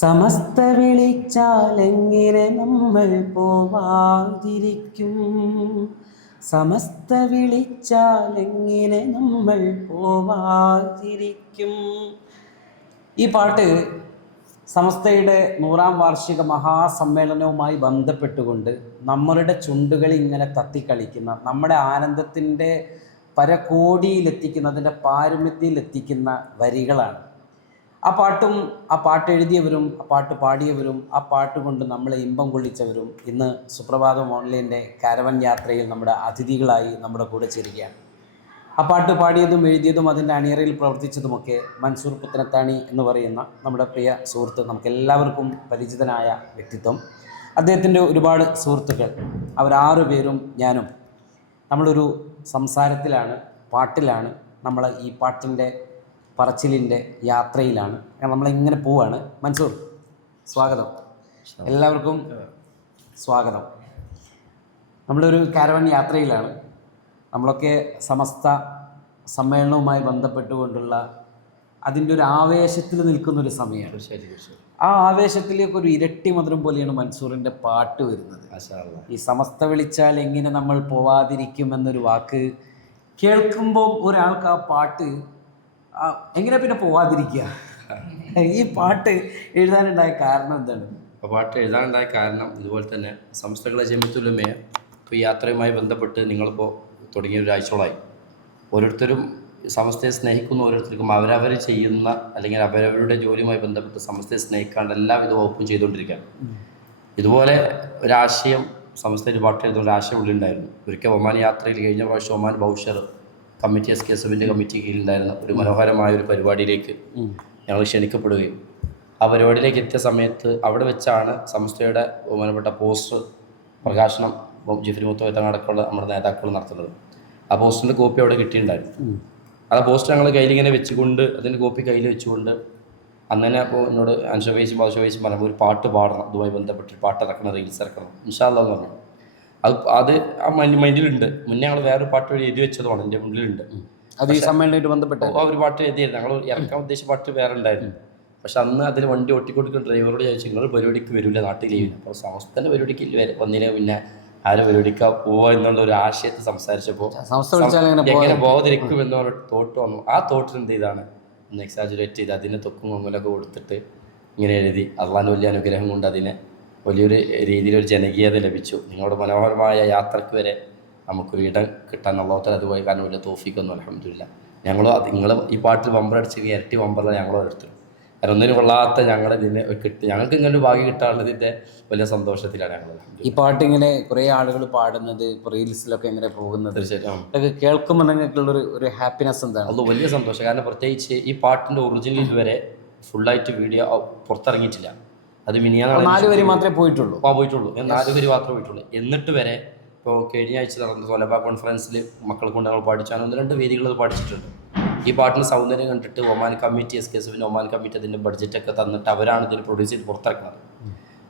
സമസ്ത വിളിച്ചാലെങ്ങനെ നമ്മൾ പോവാതിരിക്കും? സമസ്ത വിളിച്ചാലെങ്ങനെ നമ്മൾ പോവാതിരിക്കും? ഈ പാട്ട് സമസ്തയുടെ 100-ാം വാർഷിക മഹാസമ്മേളനവുമായി ബന്ധപ്പെട്ടുകൊണ്ട് നമ്മളുടെ ചുണ്ടുകളിൽ ഇങ്ങനെ തത്തിക്കളിക്കുന്ന, നമ്മുടെ ആനന്ദത്തിൻ്റെ പരകോടിയിലെത്തിക്കുന്നതിൻ്റെ പാരമ്യത്തിലെത്തിക്കുന്ന വരികളാണ്. ആ പാട്ട് എഴുതിയവരും ആ പാട്ട് പാടിയവരും ആ പാട്ട് കൊണ്ട് നമ്മളെ ഇമ്പം കൊള്ളിച്ചവരും ഇന്ന് സുപ്രഭാതം ഓൺലൈൻ്റെ കാരവൻ യാത്രയിൽ നമ്മുടെ അതിഥികളായി നമ്മുടെ കൂടെ ചേരുകയാണ്. ആ പാട്ട് പാടിയതും എഴുതിയതും അതിൻ്റെ അണിയറയിൽ പ്രവർത്തിച്ചതുമൊക്കെ മൻസൂർ പുത്തനത്താണി എന്ന് പറയുന്ന നമ്മുടെ പ്രിയ സുഹൃത്ത്, നമുക്കെല്ലാവർക്കും പരിചിതനായ വ്യക്തിത്വം. അദ്ദേഹത്തിൻ്റെ ഒരുപാട് സുഹൃത്തുക്കൾ, അവർ6 പേരും ഞാനും നമ്മളൊരു സംസാരത്തിലാണ്, പാട്ടിലാണ്, നമ്മൾ ഈ പാട്ടിൻ്റെ പറച്ചിലിൻ്റെ യാത്രയിലാണ്. നമ്മളിങ്ങനെ പോവാണ്. മൻസൂർ, സ്വാഗതം. എല്ലാവർക്കും സ്വാഗതം. നമ്മളൊരു കാരവൻ യാത്രയിലാണ്. നമ്മളൊക്കെ സമസ്ത സമ്മേളനവുമായി ബന്ധപ്പെട്ടുകൊണ്ടുള്ള അതിൻ്റെ ഒരു ആവേശത്തിൽ നിൽക്കുന്നൊരു സമയമാണ്. ആ ആവേശത്തിലേക്ക് ഒരു ഇരട്ടി മധുരം പോലെയാണ് മൻസൂറിൻ്റെ പാട്ട് വരുന്നത്. ഈ സമസ്ത വിളിച്ചാൽ എങ്ങനെ നമ്മൾ പോവാതിരിക്കുമെന്നൊരു വാക്ക് കേൾക്കുമ്പോൾ ഒരാൾക്ക് ആ പാട്ട് എങ്ങനെ പിന്നെ പോവാതിരിക്കുക? ഈ പാട്ട് എഴുതാനുണ്ടായ കാരണം എന്താണ്? പാട്ട് എഴുതാനുണ്ടായ കാരണം ഇതുപോലെ തന്നെ സംസ്ഥകളെ ജമിയത്തുലമയെ ഇപ്പോൾ ഈ യാത്രയുമായി ബന്ധപ്പെട്ട് നിങ്ങളിപ്പോൾ തുടങ്ങിയ ഒരാഴ്ചകളായി ഓരോരുത്തരും സമസ്തയെ സ്നേഹിക്കുന്ന ഓരോരുത്തർക്കും അവരവർ ചെയ്യുന്ന അല്ലെങ്കിൽ അവരവരുടെ ജോലിയുമായി ബന്ധപ്പെട്ട് സമസ്തയെ സ്നേഹിക്കാണ്ട് എല്ലാവിധ വകുപ്പും ചെയ്തുകൊണ്ടിരിക്കുകയാണ്. ഇതുപോലെ ഒരാശയം സമസ്തയിൽ പാട്ട് എഴുതുന്ന ഒരാശയം ഉള്ളിലുണ്ടായിരുന്നു. ഒരിക്കൽ ഒമാൻ യാത്രയിൽ കഴിഞ്ഞ പ്രാവശ്യം ഒമാൻ ബൗഷർ കമ്മിറ്റി SKSFിൻ്റെ കമ്മിറ്റി കീഴിലുണ്ടായിരുന്ന ഒരു മനോഹരമായ ഒരു പരിപാടിയിലേക്ക് ഞങ്ങൾ ക്ഷണിക്കപ്പെടുകയും ആ പരിപാടിയിലേക്ക് എത്തിയ സമയത്ത് അവിടെ വെച്ചാണ് സമസ്തയുടെ ബഹുമാനപ്പെട്ട പോസ്റ്റർ പ്രകാശനം ജിഫ്രി മുത്തോയത്തങ്ങൾ അടക്കമുള്ള നമ്മുടെ നേതാക്കൾ നടത്തുന്നത്. ആ പോസ്റ്ററിൻ്റെ കോപ്പി അവിടെ കിട്ടിയിട്ടുണ്ടായിരുന്നു. ആ പോസ്റ്റർ ഞങ്ങൾ കയ്യിലിങ്ങനെ വെച്ചുകൊണ്ട് അതിൻ്റെ കോപ്പി കയ്യിൽ വെച്ചുകൊണ്ട് അന്ന് തന്നെ അപ്പോൾ എന്നോട് അൻഷവൈസും ബാദുഷവൈസും പറഞ്ഞു ഒരു പാട്ട് പാടണം, ഇതുമായി ബന്ധപ്പെട്ട് പാട്ട് ഇറക്കണം, റീൽസ് ഇറക്കണം ഇൻഷാ അല്ലാഹ് എന്ന് പറഞ്ഞു. അത് ആ മൈൻഡിലുണ്ട്. മുന്നേ ഞങ്ങൾ വേറൊരു പാട്ട് എഴുതി വെച്ചതുമാണ് എൻ്റെ മുന്നിലുണ്ട്. അത് ഈ സമ്മേളനമായിട്ട് ബന്ധപ്പെട്ട ആ ഒരു പാട്ട് എഴുതിയായിരുന്നു. ഞങ്ങൾ ഇറക്കാൻ ഉദ്ദേശിച്ച പാട്ട് വേറെ ഉണ്ടായിരുന്നു. പക്ഷെ അന്ന് അതിൽ വണ്ടി ഓട്ടിക്കൊടുക്കുന്ന ഡ്രൈവറോട് ചോദിച്ചു, നിങ്ങൾ പരിപാടിക്ക് വരില്ല, നാട്ടിൽ ലീവില്ല. അപ്പോൾ സമസ്തൻ്റെ പരിപാടിക്ക് വന്നില്ല, പിന്നെ ആരെ പരിപാടിക്കാൻ പോവുക എന്നുള്ള ഒരു ആശയത്തിൽ സംസാരിച്ചപ്പോൾ എങ്ങനെ ബോധരിക്കും എന്ന് പറഞ്ഞ തോട്ട് വന്നു. ആ തോട്ടിൽ എന്ത് ചെയ്താണ് ഒന്ന് എക്സാജുറേറ്റ് ചെയ്ത് അതിന് തൊക്കും കൊങ്ങലൊക്കെ കൊടുത്തിട്ട് ഇങ്ങനെ എഴുതി അള്ളാൻ്റെ വലിയ അനുഗ്രഹം കൊണ്ട് അതിനെ വലിയൊരു രീതിയിലൊരു ജനകീയത ലഭിച്ചു. നിങ്ങളുടെ മനോഹരമായ യാത്രക്ക് വരെ നമുക്കൊരു ഇടം കിട്ടാൻ അള്ളാഹുത്താല അതുപോലെ കാരണം വലിയ തോഫിക്കൊന്നും അൽഹംദുലില്ലാ. നിങ്ങൾ ഈ പാട്ടിൽ വമ്പറടിച്ച് ഇരട്ടി വമ്പറിലാണ് ഞങ്ങളോ എടുത്തു. കാരണം ഒന്നിനും കൊള്ളാത്ത ഞങ്ങളിതിനെ കിട്ടി, ഞങ്ങൾക്ക് ഇങ്ങനെ ഒരു ഭാഗ്യം കിട്ടാനുള്ളതിൻ്റെ വലിയ സന്തോഷത്തിലാണ് ഞങ്ങൾ. ഈ പാട്ട് ഇങ്ങനെ കുറേ ആളുകൾ പാടുന്നത് ഇപ്പോൾ റീൽസിലൊക്കെ ഇങ്ങനെ പോകുന്നത് അതൊക്കെ കേൾക്കുമ്പോൾ നിങ്ങൾക്കുള്ളൊരു ഒരു ഹാപ്പിനെസ് എന്താണ്? അത് വലിയ സന്തോഷം. കാരണം പ്രത്യേകിച്ച് ഈ പാട്ടിൻ്റെ ഒറിജിനൽ വരെ ഫുള്ളായിട്ട് വീഡിയോ പുറത്തിറങ്ങിയിട്ടില്ല. അത് മിനിയാന്ന് 4 വരി മാത്രമേ പോയിട്ടുള്ളൂ. ഞാൻ 4 വരി മാത്രമേ പോയിട്ടുള്ളൂ. എന്നിട്ട് വരെ ഇപ്പോൾ കഴിഞ്ഞ ആഴ്ച നടന്ന സോലബ കോൺഫറൻസിൽ മക്കളെ കൊണ്ട് ഞങ്ങൾ പഠിച്ചാൽ 1-2 വേദികൾ അത് പഠിച്ചിട്ടുണ്ട്. ഈ പാട്ടിന് സൗന്ദര്യം കണ്ടിട്ട് ഒമാൻ കമ്മിറ്റി SKSFിൻ്റെ ഒമാൻ കമ്മിറ്റി അതിൻ്റെ ബഡ്ജറ്റൊക്കെ തന്നിട്ട് അവരാണ് ഇതിന് പ്രൊഡ്യൂസ് ചെയ്ത് പുറത്തിറക്കുന്നത്.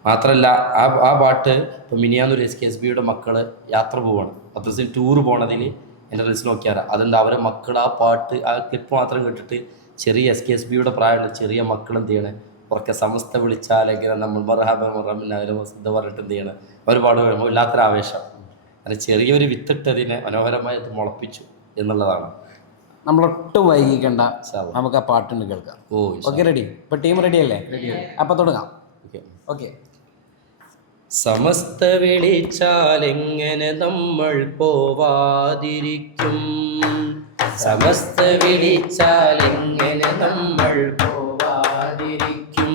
മാത്രമല്ല ആ പാട്ട് ഇപ്പോൾ മിനിയാന്നൊരു SKSBയുടെ മക്കൾ യാത്ര പോവാണ്, 10 ദിവസം ടൂർ പോകണതിൽ എൻ്റെ റീൽസ് നോക്കിയാൽ അതെന്താ അവരെ മക്കൾ ആ പാട്ട് ആ ക്ലിപ്പ് മാത്രം കേട്ടിട്ട് ചെറിയ SKSBയുടെ പ്രായമുള്ള ചെറിയ മക്കൾ എന്ത് ചെയ്യണേ ഉറക്കെ സമസ്ത വിളിച്ചാലെങ്കിലും നമ്മൾ മർഹബ മറമില്ല പറഞ്ഞിട്ട് എന്ത് ചെയ്യണം ഒരുപാട് ഇല്ലാത്തൊരു ആവേശം. അങ്ങനെ ചെറിയൊരു വിത്തിട്ടതിനെ മനോഹരമായി അത് മുളപ്പിച്ചു എന്നുള്ളതാണ്. നമ്മളൊട്ടും വൈകിക്കണ്ട, നമുക്ക് ആ പാട്ടുണ്ട് കേൾക്കാം. Okay, ready? ഇപ്പൊ ടീം റെഡി അല്ലേ? അപ്പൊ തുടങ്ങാം. ഓക്കെ. സമസ്ത വിളിച്ചാലെങ്ങനെ നമ്മൾ പോവാതിരിക്കും? സമസ്ത വിളിച്ചാലെങ്ങനെ നമ്മൾ പോവാതിരിക്കും?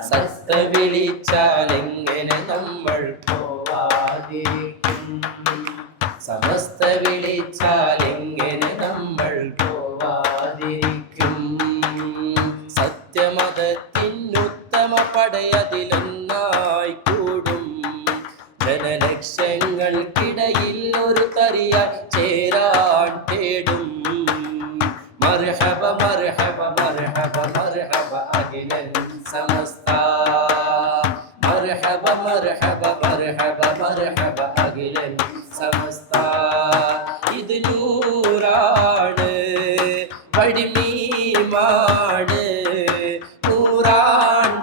സമസ്ത വിളിച്ചാലെങ്ങനെ നമ്മൾ പോവാതിരിക്കും? സമസ്ത വിളിച്ചാലെങ്ങനെ നമ്മൾ പോവാതിരിക്കും? സത്യമതത്തിനുത്തമ പടയതിലൊന്നായി കൂടും ജനലക്ഷങ്ങൾക്കിടയിൽ ഒരു തറിയായി ചേരാൻ തേടും. മർഹബ മർഹബ മർഹബ മർഹബ അഖിലൻ സമസ്ത. മർഹബ മർഹബ മർഹബ മർഹബ അഖിലൻ സമസ്ത. ഇത് നൂറാണ് വടിമീമാണ്, നൂറാണ്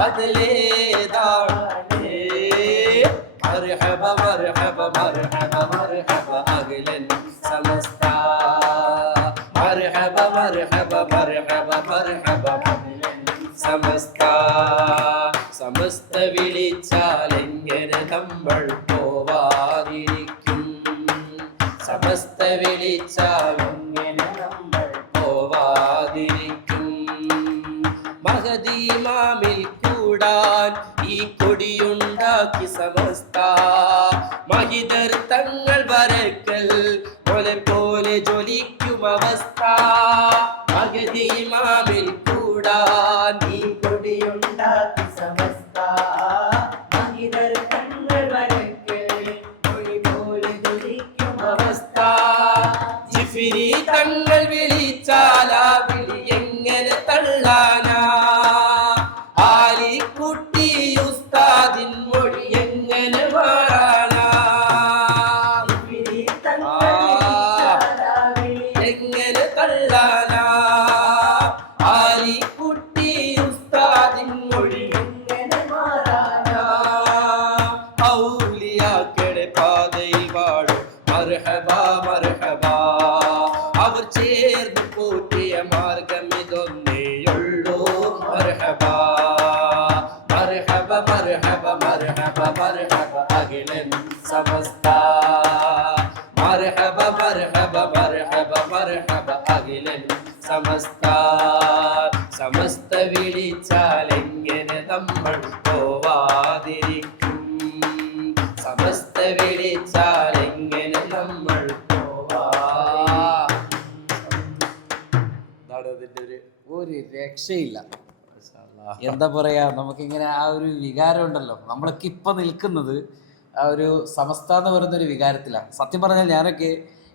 ബദലേതാണ് മർഹബ മർഹബ മർഹബ മർഹബ അഖിലൻ സമസ്ത മർഹബ മർഹബ മർഹബ മർഹബ അഖിലൻ സമസ്ത സമസ്ത വിളിച്ചാൽ എങ്ങനെ നമ്മൾ പോവാതിരിക്കും സമസ്ത വിളിച്ചാൽ എങ്ങനെ നമ്മൾ പോവാതിരിക്കും മഹദീമാമിൽ കൂടാൻ ഈ കൊടിയുണ്ടാക്കി സമസ്ത മഹിതർ തങ്ങൾ വരക്കൽ പോലെ ജ്വലിക്കും അവസ്ഥ മഹദീമാമിൽ കൂടാൻ ഈ കൊടിയുണ്ടാക്കി സമസ്ത മഹിതർ തങ്ങൾ വരക്കൽ പോലെ ജ്വലിക്കും അവസ്ഥ ജിഫിരി തങ്ങൾ വിളിച്ചാലാ വിളി എങ്ങനെ തള്ളാനാ ആലിക്കുട്ടി ഉസ്താദിൻ മൊഴി എങ്ങനെ മാറാനാ എങ്ങനെ തള്ളാനാ ആലിക്കുട്ടി ഉസ്താദിൻ മൊഴി എങ്ങനെ മാറാനാ ഔലിയാക്കളുടെ പാതയിൽ വാഴും മർഹബ മർഹബ അവർ ചേർന്ന് പോറ്റിയ മാർഗം ഇതൊന്നേയുള്ളൂ മർഹബ മർഹബ മർഹബ മർഹബ മർഹബ അഖിലൻ സമസ്ത മർഹബ മർഹബ മർഹബ മർഹബ അഖിലൻ സമസ്ത സമസ്ത വിളിച്ചാൽ എങ്ങനെ നമ്മൾ പോവാതിരിക്കും സമസ്ത വിളിച്ചാൽ എങ്ങനെ നമ്മൾ പോവാ ഒരു രക്ഷയില്ല. എന്താ പറയാ, നമുക്കിങ്ങനെ ആ ഒരു വികാരം ഉണ്ടല്ലോ, നമ്മളൊക്കെ ഇപ്പൊ നിൽക്കുന്നത് ആ ഒരു സമസ്ത എന്ന് പറയുന്ന ഒരു വികാരത്തിലാണ്. സത്യം പറഞ്ഞാൽ ഞാനൊക്കെ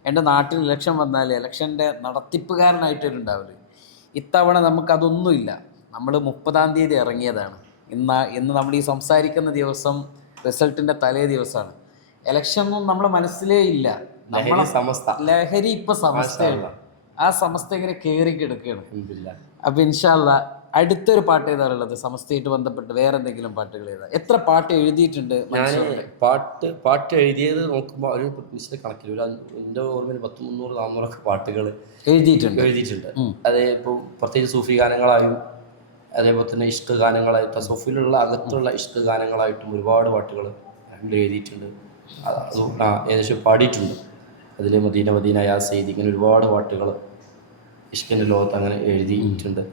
എൻ്റെ നാട്ടിൽ ഇലക്ഷൻ വന്നാൽ ഇലക്ഷൻ്റെ നടത്തിപ്പുകാരനായിട്ടൊരുണ്ടാവില്ല. ഇത്തവണ നമുക്കതൊന്നുമില്ല. നമ്മൾ 30-ാം തീയതി ഇറങ്ങിയതാണ്. ഇന്ന് നമ്മൾ ഈ സംസാരിക്കുന്ന ദിവസം റിസൾട്ടിൻ്റെ തലേ ദിവസമാണ്. ഇലക്ഷനൊന്നും നമ്മളെ മനസ്സിലേ ഇല്ല. നമ്മളെ ലഹരി ഇപ്പൊ സമസ്തയാണ്. ആ സമസ്ത ഇങ്ങനെ കയറി കിടക്കുകയാണ്. അപ്പൊ ഇൻഷാ അല്ലാ അടുത്തൊരു പാട്ട് ഏതാണുള്ളത്? സമസ്തയായിട്ട് ബന്ധപ്പെട്ട് വേറെ എന്തെങ്കിലും പാട്ടുകൾ ഏതാ? എത്ര പാട്ട് എഴുതിയിട്ടുണ്ട്? പാട്ട് എഴുതിയത് നോക്കുമ്പോൾ ഒരു നിശ്ചിത കണക്കില്ല, എൻ്റെ ഓർമ്മയിൽ 300-400 പാട്ടുകൾ എഴുതിയിട്ടുണ്ട്. അത് ഇപ്പോൾ പ്രത്യേകിച്ച് സൂഫി ഗാനങ്ങളായും അതേപോലെ തന്നെ ഇഷ്ക് ഗാനങ്ങളായിട്ടും സൂഫിയിലുള്ള അകത്തുള്ള ഇഷ്ക് ഗാനങ്ങളായിട്ടും ഒരുപാട് പാട്ടുകൾ എഴുതിയിട്ടുണ്ട്. ഏകദേശം പാടിയിട്ടുണ്ട്. അതിൽ മദീന മദീന യാ സെയ്ദ് ഇങ്ങനെ ഒരുപാട് പാട്ടുകൾ ഇഷ്കിൻ്റെ ലോകത്ത് അങ്ങനെ എഴുതിയിട്ടുണ്ട്.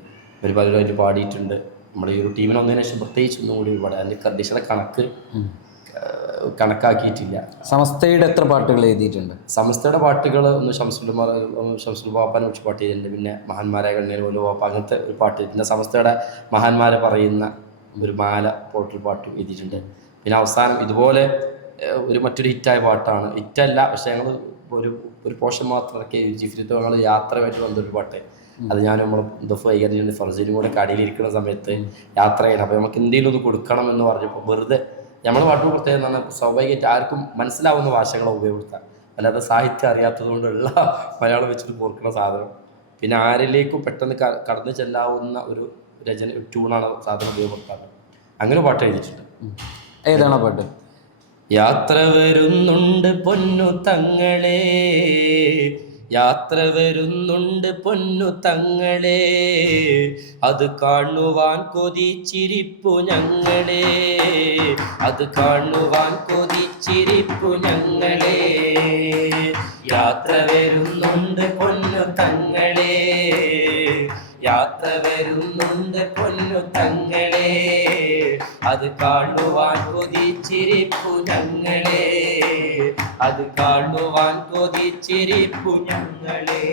ഒരുപാട് പാടിയിട്ടുണ്ട്. നമ്മുടെ ഈ ഒരു ടീമിന് ഒന്നതിന് ശേഷം പ്രത്യേകിച്ച് ഒന്നും കൂടി ഒരുപാട് അതിൻ്റെ കർദിശയുടെ കണക്കാക്കിയിട്ടില്ല. സമസ്തയുടെ എത്ര പാട്ടുകൾ എഴുതിയിട്ടുണ്ട്? സമസ്തയുടെ പാട്ടുകൾ ഒന്ന് ഷംസുൽ ബാപ്പാനെ വെച്ച് പാട്ട് ചെയ്തിട്ടുണ്ട്. പിന്നെ മഹാന്മാരായ കണ്ണീർ പോലെ ബാപ്പ അങ്ങനത്തെ ഒരു പാട്ട് പിന്നെ സമസ്തയുടെ മഹാന്മാരെ പറയുന്ന ഒരു മാല പോർട്ടൽ പാട്ട് എഴുതിയിട്ടുണ്ട്. പിന്നെ അവസാനം ഇതുപോലെ മറ്റൊരു ഹിറ്റായ പാട്ടാണ്, ഹിറ്റല്ല പക്ഷെ ഞങ്ങൾ ഒരു പോർഷൻ മാത്രമൊക്കെ ജിഫ്രിത്ത് ഞങ്ങൾ യാത്രയുമായിട്ട് വന്നൊരു പാട്ട്. അത് ഞാൻ നമ്മൾ ദഫ് കൈകാര്യം ഫർസിനും കൂടെ കടയിലിരിക്കുന്ന സമയത്ത് യാത്ര ചെയ്യണം. അപ്പോൾ നമുക്ക് എന്തെങ്കിലും ഒന്ന് കൊടുക്കണം എന്ന് പറഞ്ഞപ്പോൾ വെറുതെ നമ്മുടെ പാട്ട് പ്രത്യേകം എന്ന് പറഞ്ഞാൽ സ്വാഭാവികമായിട്ട് ആർക്കും മനസ്സിലാവുന്ന ഭാഷകളെ ഉപയോഗിക്കാം, അല്ലാതെ സാഹിത്യം അറിയാത്തതുകൊണ്ടുള്ള മലയാളം വെച്ചിട്ട് കോർക്കുന്ന സാധനം. പിന്നെ ആരിലേക്കും പെട്ടെന്ന് കടന്നു ചെല്ലാവുന്ന ഒരു ട്യൂണാണ് സാധനം ഉപയോഗപ്പെടുത്താറ്. അങ്ങനെ പാട്ട് എഴുതിയിട്ടുണ്ട്. ഏതാണ് പാട്ട്? യാത്ര വരുന്നുണ്ട് പൊന്നു തങ്ങളെ, യാത്ര വരുന്നുണ്ട് പൊന്നു തങ്ങളെ, അത് കാണുവാൻ കൊതിച്ചിരിപ്പു ഞങ്ങളെ, അത് കാണുവാൻ കൊതിച്ചിരിപ്പു ഞങ്ങളെ. യാത്ര വരുന്നുണ്ട് പൊന്നു തങ്ങളെ, യാത്ര വരുന്നുണ്ട് പൊന്നു തങ്ങളെ, അത് കാണുവാൻ കൊതിച്ചിരിപ്പു ഞങ്ങളെ, അത് കാണുവാൻ കൊതിച്ചിരിപ്പു ഞങ്ങളെ.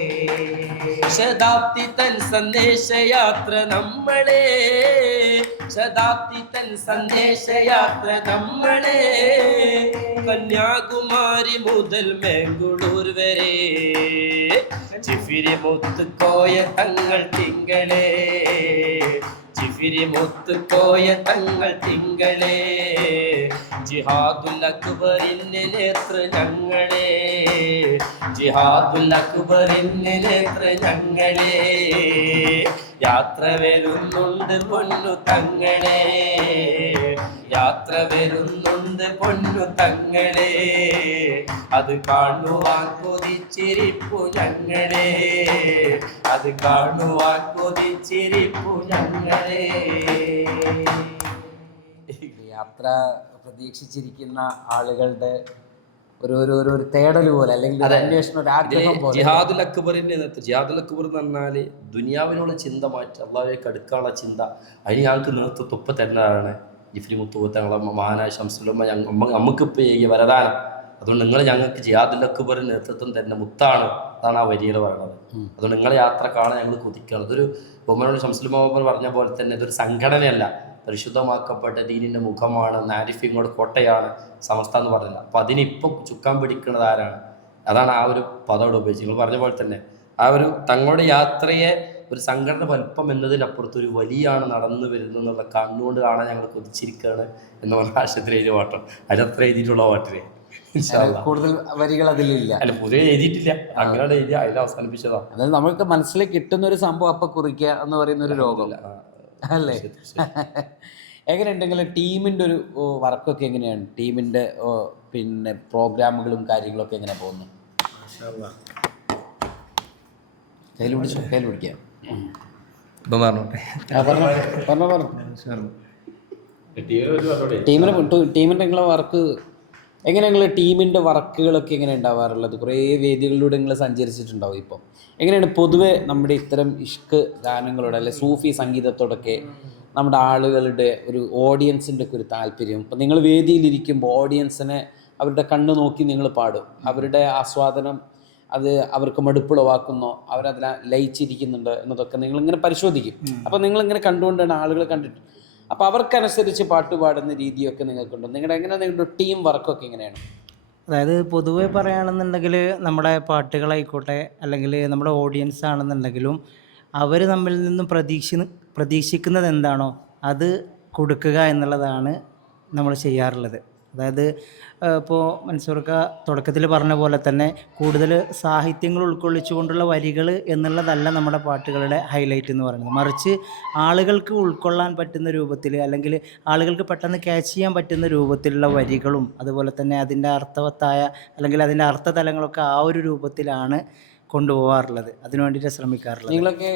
ശതാബ്ദി തൻ സന്ദേശയാത്ര നമ്മളെ, ശതാബ്ദി തൻ സന്ദേശയാത്ര നമ്മളെ, കന്യാകുമാരി മുതൽ മംഗളൂർ വരെ, ജിഫിരി മുത്തുക്കോയ തങ്ങൾ തിങ്കളെ, ജിഫിരി മുത്തുക്കോയ തങ്ങൾ തിങ്കളെ, ജിഹാദുൽ അക്ബറിന് നേതൃ ഞങ്ങളെ, ജിഹാദുൽ അക്ബറിന് നേതൃ ഞങ്ങളെ, യാത്ര വരുന്നുണ്ട് പൊന്നു തങ്ങളെ, യാത്ര വരുന്നുണ്ട് പൊന്നു തങ്ങളെ, അത് കാണുവാൻ കൊതിച്ചിരിപ്പു ഞങ്ങളെ, അത് കാണുവാൻ കൊതിച്ചിരിപ്പു ഞങ്ങളെ. യാത്ര പ്രതീക്ഷിച്ചിരിക്കുന്ന ആളുകളുടെ ഒരു തേടൽ പോലെ, അല്ലെങ്കിൽ ഒരു അന്വേഷണം, ഒരു ആഗ്രഹം പോലെ. ജിഹാദുൽ അക്ബറിന്റെ നേതൃത്വം, ജിഹാദുൽ അക്ബർ എന്ന് പറഞ്ഞാല് ദുനിയാവിനുള്ള ചിന്ത മാറ്റി അള്ളാഹുവിലേക്ക് അടുക്കാനുള്ള ചിന്ത, അതിന് ഞങ്ങൾക്ക് നേതൃത്വം ഒപ്പം തരുന്നതാണ് ജിഫ്രി മുത്തുവത്ത് ഞങ്ങളെ മഹാനായ ശംസുലമ്മ. നമുക്കിപ്പോൾ ഈ വരദാനം. അതുകൊണ്ട് നിങ്ങൾ ഞങ്ങൾക്ക് ജിഹാദുൽ അക്ബറിന് നേതൃത്വം തരുന്ന മുത്താണ്. അതാണ് ആ വരിയിൽ പറയുന്നത്. അതുകൊണ്ട് നിങ്ങളെ യാത്ര കാണാൻ ഞങ്ങൾ കൊതിക്കുകയാണ്. ഇതൊരു ബൊമ്മനോട് ശംസുലമ്മ പറഞ്ഞ പോലെ തന്നെ ഇതൊരു സംഘടനയല്ല, പരിശുദ്ധമാക്കപ്പെട്ട ദീനിൻ്റെ മുഖമാണ്, ആരിഫ്യങ്ങളുടെ കോട്ടയാണ് സമസ്ത എന്ന് പറഞ്ഞില്ല. അപ്പോൾ അതിനിപ്പോൾ ചുക്കാൻ പിടിക്കുന്നത് ആരാണ്? അതാണ് ആ ഒരു പദം ഇവിടെ ഉപയോഗിച്ചത്. നിങ്ങൾ പറഞ്ഞ പോലെ തന്നെ ആ ഒരു തങ്ങളുടെ യാത്രയെ ഒരു സംഘടന വലുപ്പം എന്നതിനപ്പുറത്ത് ഒരു വലിയാണ് നടന്നു വരുന്നത് എന്നുള്ള കണ്ണുകൊണ്ട് കാണാൻ ഞങ്ങൾ കൊതിച്ചിരിക്കുകയാണ് എന്ന് പറഞ്ഞ ആശയത്തിൽ എഴുതിയ പാട്ടം. അതിലത്ര എഴുതിയിട്ടുള്ള പാട്ടിന് കൂടുതൽ വരികൾ അതിലില്ല. അല്ല, പൊതുവെ എഴുതിയിട്ടില്ല, അങ്ങനെ എഴുതി അതിൽ അവസാനിപ്പിച്ചതാണ്. അതായത് നമ്മൾക്ക് മനസ്സിൽ കിട്ടുന്ന ഒരു സംഭവം അപ്പൊ കുറിക്കുക എന്ന് പറയുന്ന ഒരു രോഗമല്ല അല്ലേ? എങ്ങനെയുണ്ടെങ്കിലും ടീമിൻ്റെ ഒരു വർക്കൊക്കെ എങ്ങനെയാണ്? ടീമിൻ്റെ പിന്നെ പ്രോഗ്രാമുകളും കാര്യങ്ങളൊക്കെ എങ്ങനെ പോകുന്നു? കയ്യിൽ പിടിക്കാം. ടീമിൻ്റെ നിങ്ങളെ വർക്ക് എങ്ങനെ? നിങ്ങൾ ടീമിൻ്റെ വർക്കുകളൊക്കെ എങ്ങനെ ഉണ്ടാവാറുള്ളത്? കുറേ വേദികളിലൂടെ നിങ്ങൾ സഞ്ചരിച്ചിട്ടുണ്ടാവും. ഇപ്പം എങ്ങനെയാണ് പൊതുവെ നമ്മുടെ ഇത്തരം ഇഷ്ക് ഗാനങ്ങളോട് അല്ലെ സൂഫി സംഗീതത്തോടൊക്കെ നമ്മുടെ ആളുകളുടെ ഒരു ഓഡിയൻസിൻ്റെ ഒക്കെ ഒരു താല്പര്യം? ഇപ്പം നിങ്ങൾ വേദിയിലിരിക്കുമ്പോൾ ഓഡിയൻസിനെ അവരുടെ കണ്ണ് നോക്കി നിങ്ങൾ പാടും, അവരുടെ ആസ്വാദനം അത് അവർക്ക് മടുപ്പുളവാക്കുന്നോ, അവരതിൽ ലയിച്ചിരിക്കുന്നുണ്ട് എന്നതൊക്കെ നിങ്ങളിങ്ങനെ പരിശോധിക്കും. അപ്പോൾ നിങ്ങളിങ്ങനെ കണ്ടുകൊണ്ടാണ് ആളുകൾ കണ്ടിട്ട്, അപ്പോൾ അവർക്കനുസരിച്ച് പാട്ട് പാടുന്ന രീതിയൊക്കെ നിങ്ങൾക്കുണ്ട്. നിങ്ങളുടെ ടീം വർക്കൊക്കെ എങ്ങനെയാണ്? അതായത് പൊതുവെ പറയുകയാണെന്നുണ്ടെങ്കിൽ നമ്മുടെ പാട്ടുകളായിക്കോട്ടെ, അല്ലെങ്കിൽ നമ്മുടെ ഓഡിയൻസ് ആണെന്നുണ്ടെങ്കിലും അവർ നമ്മിൽ നിന്നും പ്രതീക്ഷിക്കുന്നത് എന്താണോ അത് കൊടുക്കുക എന്നുള്ളതാണ് നമ്മൾ ചെയ്യാറുള്ളത്. അതായത് ഇപ്പോൾ മൻസൂർക്ക തുടക്കത്തിൽ പറഞ്ഞ പോലെ തന്നെ കൂടുതൽ സാഹിത്യങ്ങൾ ഉൾക്കൊള്ളിച്ചുകൊണ്ടുള്ള വരികൾ എന്നുള്ളതല്ല നമ്മുടെ പാട്ടുകളുടെ ഹൈലൈറ്റ് എന്ന് പറയുന്നത്. മറിച്ച് ആളുകൾക്ക് ഉൾക്കൊള്ളാൻ പറ്റുന്ന രൂപത്തിൽ, അല്ലെങ്കിൽ ആളുകൾക്ക് പെട്ടെന്ന് ക്യാച്ച് ചെയ്യാൻ പറ്റുന്ന രൂപത്തിലുള്ള വരികളും അതുപോലെ തന്നെ അതിൻ്റെ അർത്ഥവത്തായ അല്ലെങ്കിൽ അതിൻ്റെ അർത്ഥതലങ്ങളൊക്കെ ആ ഒരു രൂപത്തിലാണ് കൊണ്ടുപോകാറുള്ളത്. അതിനു വേണ്ടിയിട്ട് ശ്രമിക്കാറുള്ളത്. നിങ്ങളൊക്കെ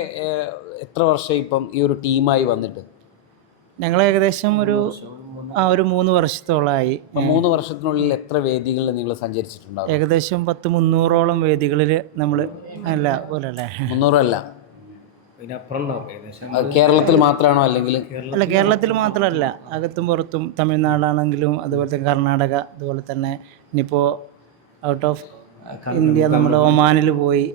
എത്ര വർഷം ഇപ്പം ഈ ഒരു ടീമായി വന്നിട്ട്? ഞങ്ങൾ ഏകദേശം ഒരു 3 വർഷത്തോളമായി. 3 വർഷത്തിനുള്ളിൽ എത്ര വേദികളിൽ നിങ്ങൾ സഞ്ചരിച്ചിട്ടുണ്ടാവും? ഏകദേശം 300ഓളം വേദികളിൽ നമ്മൾ അല്ല പോലെ അല്ലേ? 300 അല്ല, കേരളത്തിൽ മാത്രമാണോ? അല്ലെങ്കിൽ അല്ല, കേരളത്തിൽ മാത്രമല്ല, അകത്തും പുറത്തും, തമിഴ്നാടാണെങ്കിലും അതുപോലെ തന്നെ കർണാടക, അതുപോലെ തന്നെ ഇനിയിപ്പോൾ ഔട്ട് ഓഫ് ഇന്ത്യ നമ്മൾ ഒമാനിൽ പോയി,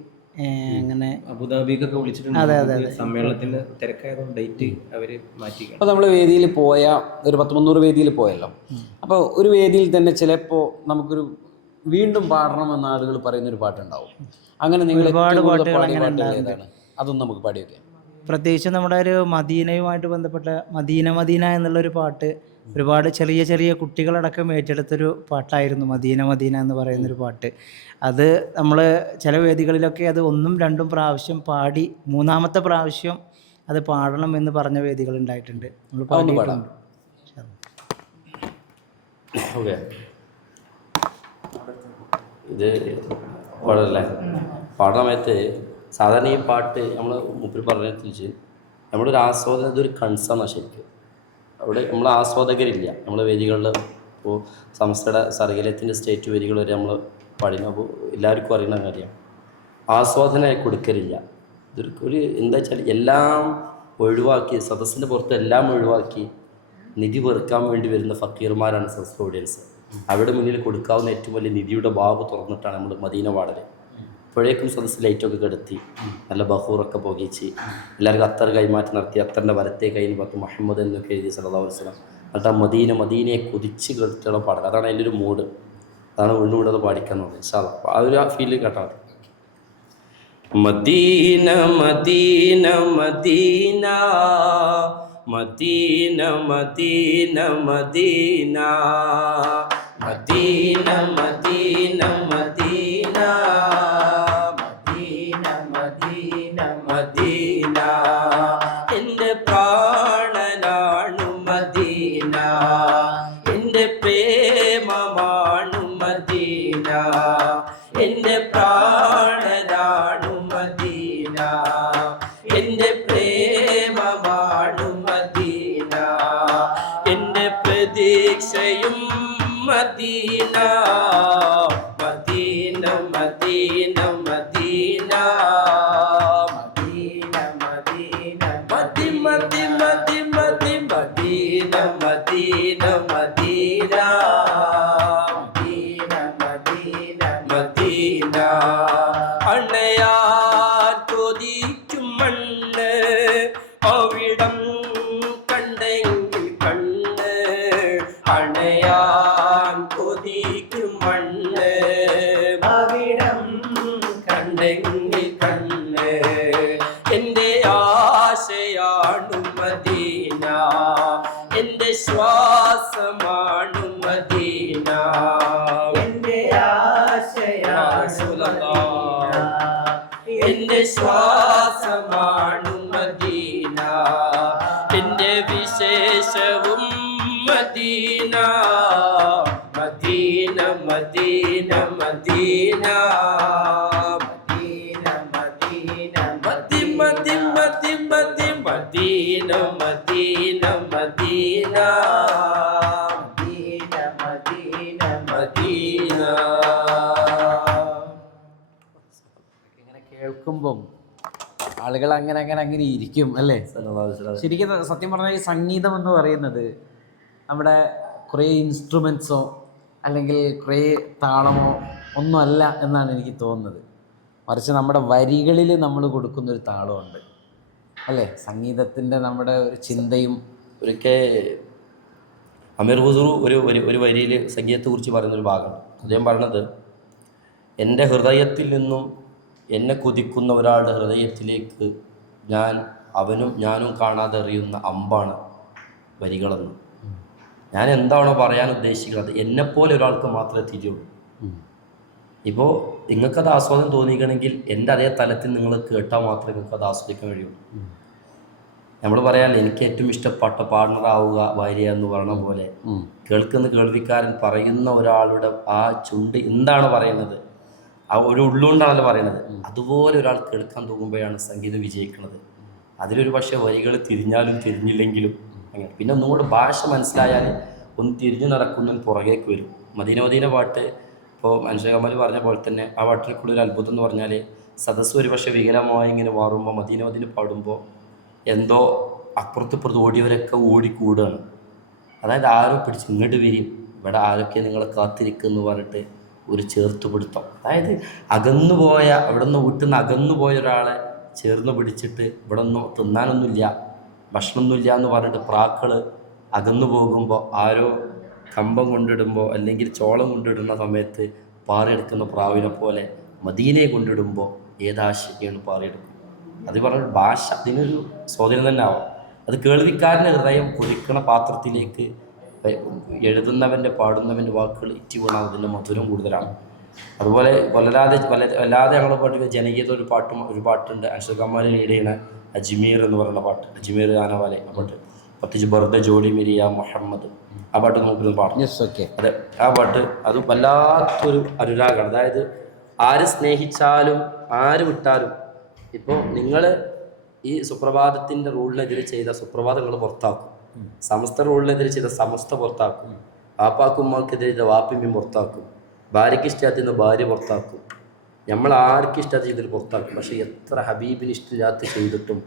അങ്ങനെ അബുദാബിക്കൊക്കെ വിളിച്ചിട്ടുണ്ട്. അതെ അതെ സമ്മേളനത്തിന്റെ തിരക്കായതുകൊണ്ട് ഡേറ്റ് അവർ മാറ്റി. അപ്പോൾ നമ്മൾ വേദിയിൽ പോയ ഒരു 300 വേദിയിൽ പോയല്ലോ. അപ്പോൾ ഒരു വേദിയിൽ തന്നെ ചിലപ്പോൾ നമുക്കൊരു വീണ്ടും പാടണമെന്ന് ആളുകൾ പറയുന്നൊരു പാട്ടുണ്ടാവും. അങ്ങനെ നിങ്ങൾ ഒരുപാട് പാട്ടുകൾ ഏതാണ്? അതൊന്നും നമുക്ക് പാടി വയ്ക്കാം. പ്രത്യേകിച്ച് നമ്മുടെ ഒരു മദീനയുമായിട്ട് ബന്ധപ്പെട്ട മദീന എന്നുള്ളൊരു പാട്ട് ഒരുപാട് ചെറിയ ചെറിയ കുട്ടികളടക്കം ഏറ്റെടുത്തൊരു പാട്ടായിരുന്നു മദീന എന്ന് പറയുന്നൊരു പാട്ട്. അത് നമ്മൾ ചില വേദികളിലൊക്കെ അത് 1ഉം 2ഉം പ്രാവശ്യം പാടി 3ാമത്തെ പ്രാവശ്യം അത് പാടണം എന്ന് പറഞ്ഞ വേദികൾ ഉണ്ടായിട്ടുണ്ട്. നമ്മൾ പാടിയിട്ടുണ്ട്. ഇത് പാടല്ലേ? പാടുന്ന സമയത്ത് സാധാരണ ഈ പാട്ട് നമ്മൾ മുമ്പിൽ പറഞ്ഞനുസരിച്ച് നമ്മുടെ ഒരു ആസ്വാദനം, ഇതൊരു കൺസേണാണ് ശരിക്കും. അവിടെ നമ്മൾ ആസ്വാദകരില്ല നമ്മുടെ വേദികളിൽ. ഇപ്പോൾ സംസ്ഥയുടെ സർഗലയത്തിൻ്റെ സ്റ്റേറ്റ് വേദികൾ വരെ നമ്മൾ പാടിയിരുന്നു. അപ്പോൾ എല്ലാവർക്കും അറിയുന്ന കാര്യം ആസ്വാദനം കൊടുക്കലില്ല. ഇതൊരു എന്താ വെച്ചാൽ എല്ലാം ഒഴിവാക്കി, സദസ്സിൻ്റെ പുറത്ത് എല്ലാം ഒഴിവാക്കി നിധി വെറുക്കാൻ വേണ്ടി വരുന്ന ഫക്കീർമാരാണ് സദസ് ഓഡിയൻസ്. അവിടെ മുന്നിൽ കൊടുക്കാവുന്ന ഏറ്റവും വലിയ നിധിയുടെ ബാബ് തുറന്നിട്ടാണ് നമ്മൾ മദീന പാടൽ. അപ്പോഴേക്കും സദസ് ലൈറ്റൊക്കെ കെടുത്തി നല്ല ബഹൂറൊക്കെ പുകയിച്ച് എല്ലാവർക്കും അത്തർ കൈമാറ്റം നടത്തി. അത്തറിൻ്റെ വലത്തെ കൈന്ന് പത്ത് മുഹമ്മദ് എന്നൊക്കെ എഴുതി സല്ലല്ലാഹു അലൈഹി വസല്ലം. എന്നിട്ട് ആ മദീനയെ കുതിച്ച് കേട്ടിട്ടുള്ള പാടൽ. അതാണ് അതിൻ്റെ ഒരു മൂഡ്. അതാണ് വീണ്ടും കൂടെ അത് പാടിക്കുന്നത്. ഇൻഷാ അല്ലാഹ് ആ ഒരു ഫീലിൽ കേട്ടാൽ മതി. Madina Medina Medina Medina Medina Medina Medina Medina Medina Medina Medina Madina എൻ്റെ പ്രാണനാണു മദീന എൻ്റെ പ്രേമമാണു മദീന എൻ്റെ പ്രാണനാണു മദീന എൻ്റെ പ്രേമമാണു മദീന എൻ്റെ പ്രതീക്ഷയും Medina Medina Medina Medina Medina Medina മദി മദി മദി മദി Medina Medina Medina Medina Medina Medina അണയാൻ കൊതിക്കും മണ്ണ് അവിടം കണ്ടെങ്കിൽ കണ്ണ് അണയാൻ കൊതിക്കും മണ്ണ് അവിടം കണ്ടെങ്കിൽ കണ്ണ് എൻ്റെ ആശയാണു മദീന എൻ്റെ ശ്വാസമാണു മദീന എൻ്റെ ആശയാണു മദീന എൻ്റെ ശ്വാസമാണു മദീന എൻ്റെ വിശേഷവും Medina Medina Medina Medina Medina മദി മദി മദി മദി Medina Medina Medina Medina Medina ഇങ്ങനെ കേൾക്കുമ്പം ആളുകൾ അങ്ങനെ ഇരിക്കും അല്ലേ? ശരിക്കും സത്യം പറഞ്ഞാൽ ഈ സംഗീതം എന്ന് പറയുന്നത് നമ്മുടെ കുറേ ഇൻസ്ട്രുമെൻസോ അല്ലെങ്കിൽ കുറേ താളമോ ഒന്നുമല്ല എന്നാണ് എനിക്ക് തോന്നുന്നത്. മറിച്ച് നമ്മുടെ വരികളിൽ നമ്മൾ കൊടുക്കുന്നൊരു താളമുണ്ട് അല്ലേ? സംഗീതത്തിൻ്റെ നമ്മുടെ ഒരു ചിന്തയും. ഒരിക്കൽ അമീർ ഹുസൂർ ഒരു വരിയിൽ സംഗീതത്തെക്കുറിച്ച് പറയുന്നൊരു ഭാഗമാണ്. അദ്ദേഹം പറഞ്ഞത്, എൻ്റെ ഹൃദയത്തിൽ നിന്നും എന്നെ കൊതിക്കുന്ന ഒരാളുടെ ഹൃദയത്തിലേക്ക് ഞാനും കാണാതെ എറിയുന്ന അമ്പാണ് വരികളെന്ന്. ഞാൻ എന്താണോ പറയാൻ ഉദ്ദേശിക്കുന്നത് എന്നെപ്പോലെ ഒരാൾക്ക് മാത്രമേ തിരിയുള്ളൂ. ഇപ്പോൾ നിങ്ങൾക്കത് ആസ്വാദനം തോന്നിക്കണമെങ്കിൽ എൻ്റെ അതേ തലത്തിൽ നിങ്ങൾ കേട്ടാൽ മാത്രമേ നിങ്ങൾക്കത് ആസ്വദിക്കാൻ കഴിയുള്ളൂ. നമ്മൾ പറയാൻ എനിക്ക് ഏറ്റവും ഇഷ്ടപ്പെട്ട പാർട്ണറാവുക ഭാര്യ എന്ന് പറഞ്ഞ പോലെ കേൾക്കുന്ന കേൾവിക്കാരൻ പറയുന്ന ഒരാളുടെ ആ ചുണ്ട് എന്താണ് പറയുന്നത്, ആ ഒരു ഉള്ളുകൊണ്ടാണല്ലോ പറയുന്നത്, അതുപോലെ ഒരാൾ കേൾക്കാൻ തോന്നുമ്പോഴാണ് സംഗീതം വിജയിക്കുന്നത്. അതിലൊരു പക്ഷേ വരികൾ തിരിഞ്ഞാലും തിരിഞ്ഞില്ലെങ്കിലും അങ്ങനെ. പിന്നെ ഒന്നുകൂടെ ഭാഷ മനസ്സിലായാൽ ഒന്ന് തിരിഞ്ഞു നടക്കുന്നതിന് പുറകേക്ക് വരും. മദീന പാട്ട് ഇപ്പോൾ മനുഷ്യ കമൽ പറഞ്ഞ പോലെ തന്നെ ആ പാട്ടിലേക്കുള്ള ഒരു അത്ഭുതം എന്ന് പറഞ്ഞാൽ സദസ്സ് ഒരു പക്ഷേ വികലമായി ഇങ്ങനെ മാറുമ്പോൾ മദീന പാടുമ്പോൾ എന്തോ അപ്പുറത്തിപ്പുറത്ത് ഓടിയവരൊക്കെ ഓടിക്കൂടുകയാണ്. അതായത് ആരോ പിടിച്ച് ഇങ്ങോട്ട് വരും, ഇവിടെ ആരൊക്കെ നിങ്ങളെ കാത്തിരിക്കുമെന്ന് പറഞ്ഞിട്ട് ഒരു ചേർത്തുപിടുത്തം. അതായത് അകന്നുപോയ അവിടെ നിന്ന് വീട്ടിൽ നിന്ന് അകന്നുപോയ ഒരാളെ ചേർന്ന് പിടിച്ചിട്ട് ഇവിടെ ഒന്നും തിന്നാനൊന്നുമില്ല, ഭക്ഷണമൊന്നുമില്ല എന്ന് പറഞ്ഞിട്ട് പ്രാക്കൾ അകന്നു പോകുമ്പോൾ ആരോ കമ്പം കൊണ്ടിടുമ്പോൾ അല്ലെങ്കിൽ ചോളം കൊണ്ടിടുന്ന സമയത്ത് പാറിയെടുക്കുന്ന പ്രാവിനെ പോലെ മദീനയെ കൊണ്ടിടുമ്പോൾ ഏതാശയാണ് പാറിയെടുക്കും. അത് പറഞ്ഞ ഭാഷ അതിനൊരു സ്വാധീനം തന്നെ ആവാം. അത് കേൾവിക്കാരൻ്റെ ഹൃദയം കുറിക്കണ പാത്രത്തിലേക്ക് എഴുതുന്നവൻ്റെ പാടുന്നവൻ്റെ വാക്കുകൾ ഇറ്റി വീണാൽ അതിൻ്റെ മധുരം കൂടുതലാണ്. അതുപോലെ വല്ലാതെ ഞങ്ങളുടെ പാട്ട് ജനകീയത ഒരു പാട്ടുണ്ട് അഷ്റഫ് കമാൽ ലീഡ് ചെയ്യുന്ന അജ്മീർ എന്ന് പറയുന്ന പാട്ട്, അജ്മീർ ആനവാലെ ആ പാട്ട്, പ്രത്യേകിച്ച് ബർദ ജോഡി മിരിയ മുഹമ്മദ് ആ പാട്ട് നോക്കുന്ന പാട്ട്. അതെ, ആ പാട്ട് അത് വല്ലാത്തൊരു അനുരാഗമാണ്. അതായത് ആര് സ്നേഹിച്ചാലും ആര് വിട്ടാലും, ഇപ്പോൾ നിങ്ങൾ ഈ സുപ്രഭാതത്തിൻ്റെ റൂളിനെതിരെ ചെയ്ത സുപ്രഭാതം നിങ്ങൾ പുറത്താക്കും, സമസ്ത റൂളിനെതിരെ ചെയ്ത സമസ്ത പുറത്താക്കും, വാപ്പാക്കുമ്മക്കെതിരെ ചെയ്ത വാപ്പിമ്മയും പുറത്താക്കും, ഭാര്യയ്ക്ക് ഇഷ്ടത്തിന് ഭാര്യ പുറത്താക്കും, നമ്മൾ ആർക്കും ഇഷ്ടം ചെയ്തിട്ട് പുറത്താക്കും. പക്ഷേ എത്ര ഹബീബിന് ഇഷ്ടമില്ലാത്ത ചെയ്തിട്ടും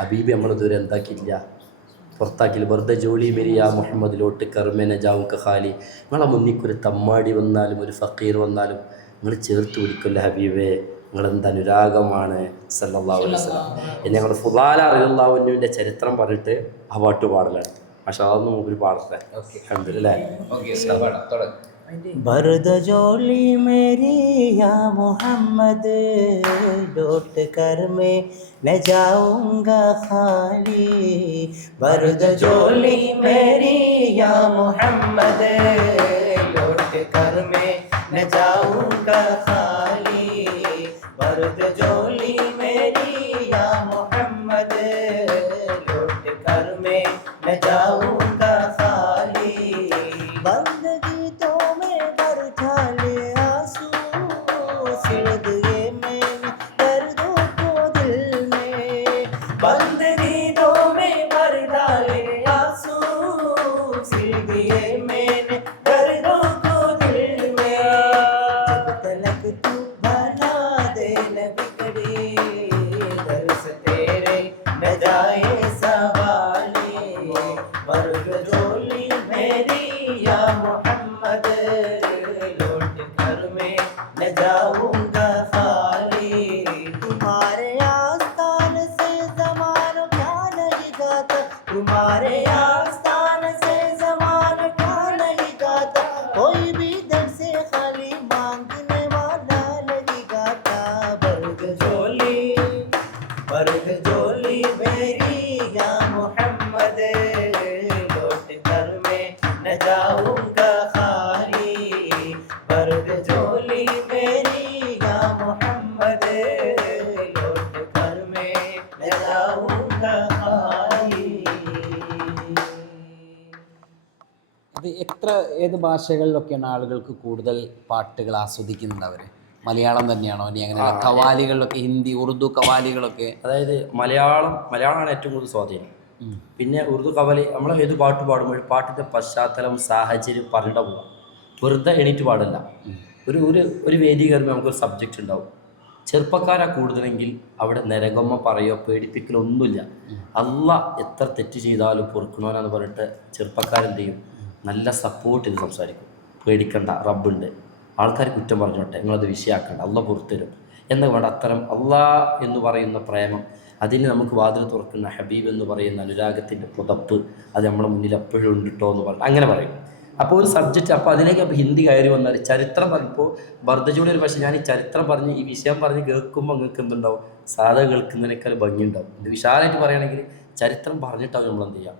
ഹബീബ് നമ്മളിതുവരെ എന്താക്കിയില്ല, പുറത്താക്കില്ല. വെറുതെ ജോലി മെരിയ മുഹമ്മദിലോട്ട് കർമ്മേന ജാവും കഹാലി. നിങ്ങളെ മുന്നിക്കൊരു തമ്മാടി വന്നാലും ഒരു ഫക്കീർ വന്നാലും നിങ്ങൾ ചേർത്ത് പിടിക്കില്ല ഹബീബേ, നിങ്ങളെന്ത് അനുരാഗമാണ് സല്ലല്ലാഹു അലൈഹി വസല്ലം. ഞങ്ങൾ ഫുദാല റളിയല്ലാഹു അൻഹുവിൻ്റെ ചരിത്രം പറഞ്ഞിട്ട് ആ പാട്ട് പാടലാണ്. പക്ഷേ അതൊന്നും മുമ്പിൽ പാടട്ടെ. അൽഹംദുലില്ലാഹ്. बर्द जोली मेरी या मोहम्मद, लौट कर मैं न जाऊंगा खाली। बर्द जोली मेरी या मोहम्मद, लौट कर मैं न जाऊंगा खाली। बर्द जोली मेरी या मोहम्मद, लौट कर मैं न जाऊंगा खाली। बंदगी तो मैं बरछा ले आंसू, सिल दिए मैंने दर्दों को दिल में। बंदगी तो मैं भर डाले आंसू, सिल दिए मैंने दर्दों को दिल में। जब तलक तू बना दे न बिगड़े, दर्स तेरे न जाए सवाले। बर्द जोली मेरी या मोहम्मद, लौट कर मैं न जाऊंगा खाली। तुम्हारे आस्थान से ज़माना क्या नहीं गाता, तुम्हारे आस्थान से ज़माना क्या नहीं गाता। कोई भी दर से खाली मांगने वाला नहीं गाता। बर्द जोली मेरी या मोहम्मद, लौट कर मैं न जाऊंगा खाली। बर्द जोली मेरी या मोहम्मद, लौट कर मैं न जाऊंगा खाली। അത് ഏത് ഭാഷകളിലൊക്കെയാണ് ആളുകൾക്ക് കൂടുതൽ പാട്ടുകൾ ആസ്വദിക്കുന്നത്? അവർ മലയാളം തന്നെയാണോ ഇനി അങ്ങനെയല്ല കവാലികളിലൊക്കെ ഹിന്ദി ഉറുദു കവാലികളൊക്കെ? അതായത് മലയാളമാണ് ഏറ്റവും കൂടുതൽ സ്വാധീനം. പിന്നെ ഉറുദു കവലി നമ്മൾ ഏത് പാട്ട് പാടുമ്പോഴും പാട്ടിൻ്റെ പശ്ചാത്തലം സാഹചര്യം പറഞ്ഞിട്ട് പോകാം. വെറുതെ എണീറ്റ് പാടില്ല. ഒരു വേദി കയറുമ്പോൾ നമുക്കൊരു സബ്ജക്റ്റ് ഉണ്ടാവും. ചെറുപ്പക്കാരാ കൂടുതലെങ്കിൽ അവിടെ നരകമ്മ പറയോ പേടിപ്പിക്കലോ ഒന്നുമില്ല. അള്ളാ എത്ര തെറ്റ് ചെയ്താലും പൊറുക്കണോനാന്ന് പറഞ്ഞിട്ട് ചെറുപ്പക്കാരെന്ത് ചെയ്യും? നല്ല സപ്പോർട്ട് ചെയ്ത് സംസാരിക്കും. പേടിക്കണ്ട, റബ്ബുണ്ട്, ആൾക്കാർ കുറ്റം പറഞ്ഞോട്ടെ, നിങ്ങളത് വിഷയമാക്കണ്ട, അള്ളാഹ് പുറത്തരും എന്നൊക്കെ വേണ്ട. അത്തരം അള്ളാഹ് എന്ന് പറയുന്ന പ്രേമം, അതിന് നമുക്ക് വാതിൽ തുറക്കുന്ന ഹബീബ് എന്ന് പറയുന്ന അനുരാഗത്തിൻ്റെ പുതപ്പ്, അത് നമ്മുടെ മുന്നിൽ എപ്പോഴും ഉണ്ട് കേട്ടോ എന്ന് പറഞ്ഞു അങ്ങനെ പറയും. അപ്പോൾ ഒരു സബ്ജക്റ്റ്, അപ്പോൾ അതിലേക്ക് ഹിന്ദി കയറി വന്നാൽ ചരിത്രം പറഞ്ഞപ്പോൾ ബർദജോളി ഒരു പക്ഷേ ഞാൻ ഈ ചരിത്രം പറഞ്ഞ് ഈ വിഷയം പറഞ്ഞ് കേൾക്കുമ്പോൾ നിങ്ങൾക്ക് എന്തുണ്ടാവും? സാധാ കേൾക്കുന്നതിനേക്കാൾ ഭംഗിയുണ്ടാവും. ഇത് വിശാലമായിട്ട് പറയുകയാണെങ്കിൽ ചരിത്രം പറഞ്ഞിട്ടാവും നമ്മൾ എന്ത് ചെയ്യാം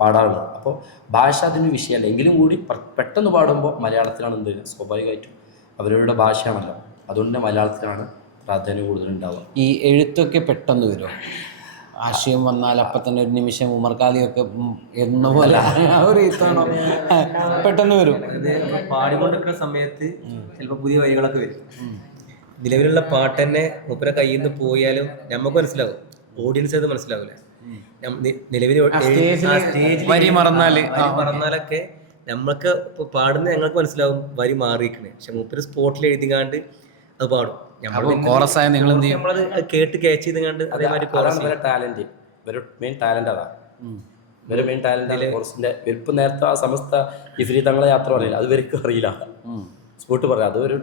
പാടാറുള്ളത്. അപ്പോൾ ഭാഷ അതിന് വിഷയമല്ല എങ്കിലും കൂടി പെട്ടെന്ന് പാടുമ്പോൾ മലയാളത്തിലാണ് എന്ത് ചെയ്യുക? സ്വാഭാവികമായിട്ടും അവരവരുടെ ഭാഷയാണല്ലോ, അതുകൊണ്ട് മലയാളത്തിലാണ് പ്രാധാന്യം കൂടുതലുണ്ടാവുക. ഈ എഴുത്തൊക്കെ പെട്ടെന്ന് വരുമോ? ആശയം വന്നാൽ അപ്പം തന്നെ ഒരു നിമിഷം ഉമർഖാലിയൊക്കെ എന്ന പോലെ ഒരു എഴുത്താണോ? പെട്ടെന്ന് വരും. അത് പാടിക്കൊണ്ടിരിക്കുന്ന സമയത്ത് ചിലപ്പോൾ പുതിയ വരികളൊക്കെ വരും. നിലവിലുള്ള പാട്ട് തന്നെ മൂപ്പരെ കയ്യിൽ നിന്ന് പോയാലും നമുക്ക് മനസ്സിലാവും, ഓഡിയൻസ് അത് മനസ്സിലാവില്ല. നിലവിൽ വരി മറന്നാലൊക്കെ നമ്മൾക്ക് ഇപ്പോൾ പാടുന്ന ഞങ്ങൾക്ക് മനസ്സിലാവും വരി മാറിയിരിക്കണേ. പക്ഷെ മൂപ്പര് സ്പോട്ടിൽ എഴുതിങ്ങാണ്ട് അത് പാടും. കോറസായ നിങ്ങൾ എന്ത് ചെയ്യും? നമ്മളത് കേട്ട് ക്യാച്ച് ചെയ്തുകൊണ്ട് അതേമാതിരി ടാലന്റ്, മെയിൻ ടാലന്റ് അതാ. ഇവരെ മെയിൻ ടാലന്റ് കോഴ്സിന്റെ ഇപ്പം നേരത്തെ ആ സമസ്ത ഇഫ്രി തങ്ങളെ യാത്ര പറയില്ല, അത് ഇവർക്കും അറിയില്ല. സ്പോട്ട് പറയാം, അത് ഒരു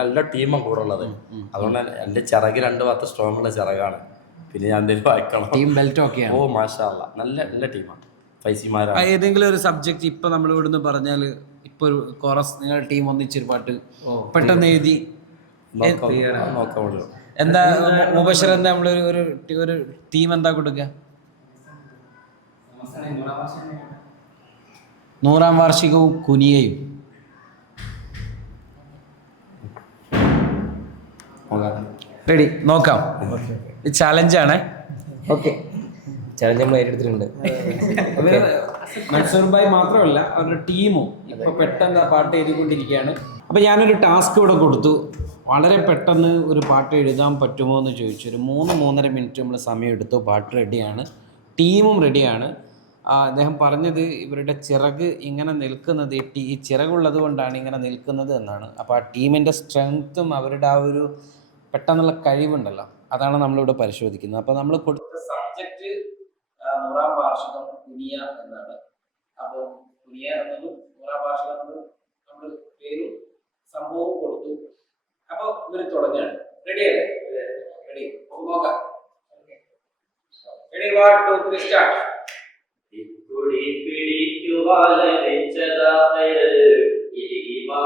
നല്ല ടീമാണ് കൂടെ ഉള്ളത്. അതുകൊണ്ട് എൻ്റെ ചിറക് 2 ഭാഗത്ത് സ്ട്രോങ് ഉള്ള ചിറകാണ്. പിന്നെ ഞാൻ എന്തെങ്കിലും വായിക്കണം. ടീം ബെൽറ്റ് ഒക്കെയാണ്. ഓ മാഷാ അല്ലാ, നല്ല ടീമാണ്. ഫൈസിമാരാണ്. ഏതെങ്കിലും ഒരു സബ്ജക്റ്റ് ഇപ്പം നമ്മൾ ഇവിടുന്ന് പറഞ്ഞാൽ ഇപ്പോൾ ഒരു കോറസ് നിങ്ങളുടെ ടീം ഒന്നിച്ചൊരു പാട്ട് പെട്ടെന്ന് എഴുതി നോക്കാം. എന്താ മുബഷർ, എന്താ നമ്മളൊരു ഒരു തീം എന്താ കൊടുക്കുക? 100-ാം വാർഷികവും കുനിയയും. റെഡി? നോക്കാം. ചാലഞ്ചാണ്. ഓക്കെ, ചലഞ്ച് നമ്മൾ ഏറ്റെടുത്തിട്ടുണ്ട്. മൻസൂർ ഭായ് മാത്രമല്ല അവരുടെ ടീമും ഇപ്പൊ പെട്ടെന്ന് പാട്ട് എഴുതിക്കൊണ്ടിരിക്കുകയാണ്. അപ്പോൾ ഞാനൊരു ടാസ്ക് ഇവിടെ കൊടുത്തു. വളരെ പെട്ടെന്ന് ഒരു പാട്ട് എഴുതാൻ പറ്റുമോ എന്ന് ചോദിച്ചു. ഒരു 3-3.5 മിനിറ്റ് നമ്മൾ സമയം എടുത്തു. പാട്ട് റെഡിയാണ്, ടീമും റെഡിയാണ്. അദ്ദേഹം പറഞ്ഞത് ഇവരുടെ ചിറക് ഇങ്ങനെ നിൽക്കുന്നത്, ഈ ചിറകുള്ളത് കൊണ്ടാണ് ഇങ്ങനെ നിൽക്കുന്നത് എന്നാണ്. അപ്പോൾ ആ ടീമിൻ്റെ സ്ട്രെങ്ത്തും അവരുടെ ആ ഒരു പെട്ടെന്നുള്ള കഴിവുണ്ടല്ലോ, അതാണ് നമ്മളിവിടെ പരിശോധിക്കുന്നത്. അപ്പോൾ നമ്മൾ കൊടുത്ത സബ്ജക്റ്റ് 100-ാം വാർഷികം കുനിയ എന്നാണ്. അപ്പോൾ കുനിയ എന്നതും 100-ാം വാർഷികം എന്നത് നമ്മൾ പേരും സംഭവവും കൊടുത്തു. അപ്പോൾ ഇവർ തുടങ്ങുകയാണ്. റെഡിയല്ലേ? റെഡി? നോക്കാം. റെഡി? 1 2 3 സ്റ്റാർട്ട്. ഇക്കുടി പിടിക്കുവാല വെച്ചതാ ഇരിമാ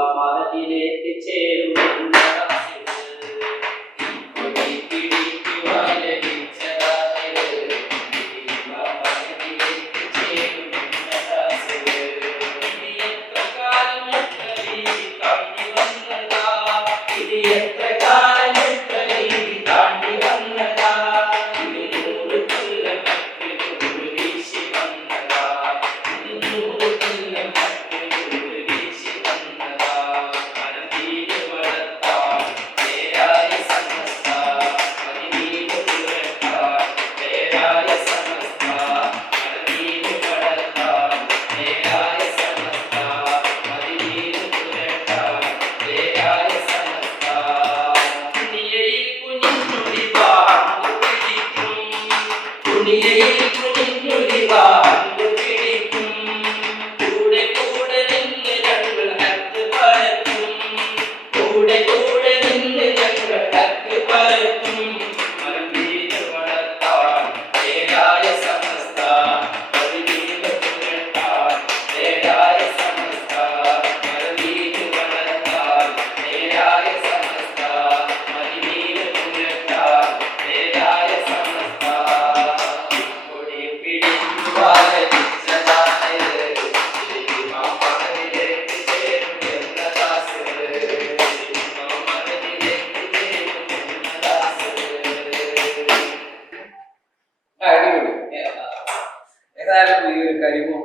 ഏതായാലും ഈ ഒരു കഴിവും